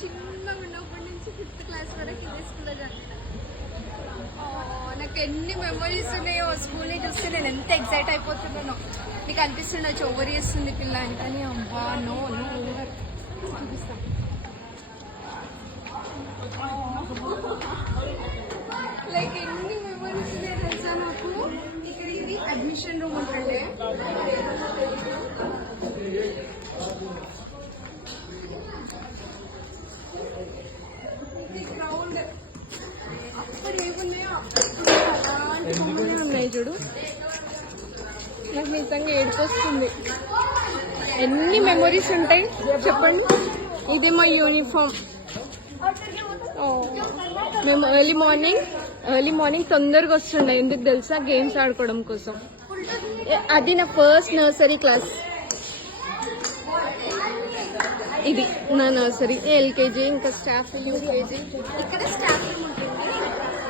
చిన్నగా ఉన్నప్పటి నుంచి 5th క్లాస్ వరకు ఇదే స్కూల్లో చదివిన. నాకు ఎన్ని మెమరీస్ ఉన్నాయో స్కూల్ని చూస్తే నేను ఎంత ఎక్సైట్ అయిపోతున్నానో. నీకు అనిపిస్తుండొచ్చు ఓవర్ చేస్తుంది పిల్ల అని, కానీ అబ్బా నో నో ఓవర్. లైక్ ఎన్ని మెమరీస్ ఉన్నాయో తెలుసా నాకు. ఇక్కడ ఇది అడ్మిషన్ రూమ్ ఉంటుండే, గ్రౌండ్ అప్పుడు ఏమున్నాయో అలాంటి బొమ్మలే ఉన్నాయి చూడు. నాకు నిజంగా ఏడుపు వస్తుంది. ఎన్ని మెమరీస్ ఉంటాయి చెప్పండి. ఇది మా యూనిఫామ్. మేము ఎర్లీ మార్నింగ్ తొందరగా వస్తుండే. ఎందుకు తెలుసా? గేమ్స్ ఆడుకోవడం కోసం. అది నా ఫస్ట్ నర్సరీ క్లాస్. ఇది నా నర్సరీ, ఎల్కేజీ, ఇంకా స్టాఫ్ యూకేజీ. ఇక్కడ స్టాఫ్ రూమ్ ఉంటుంది.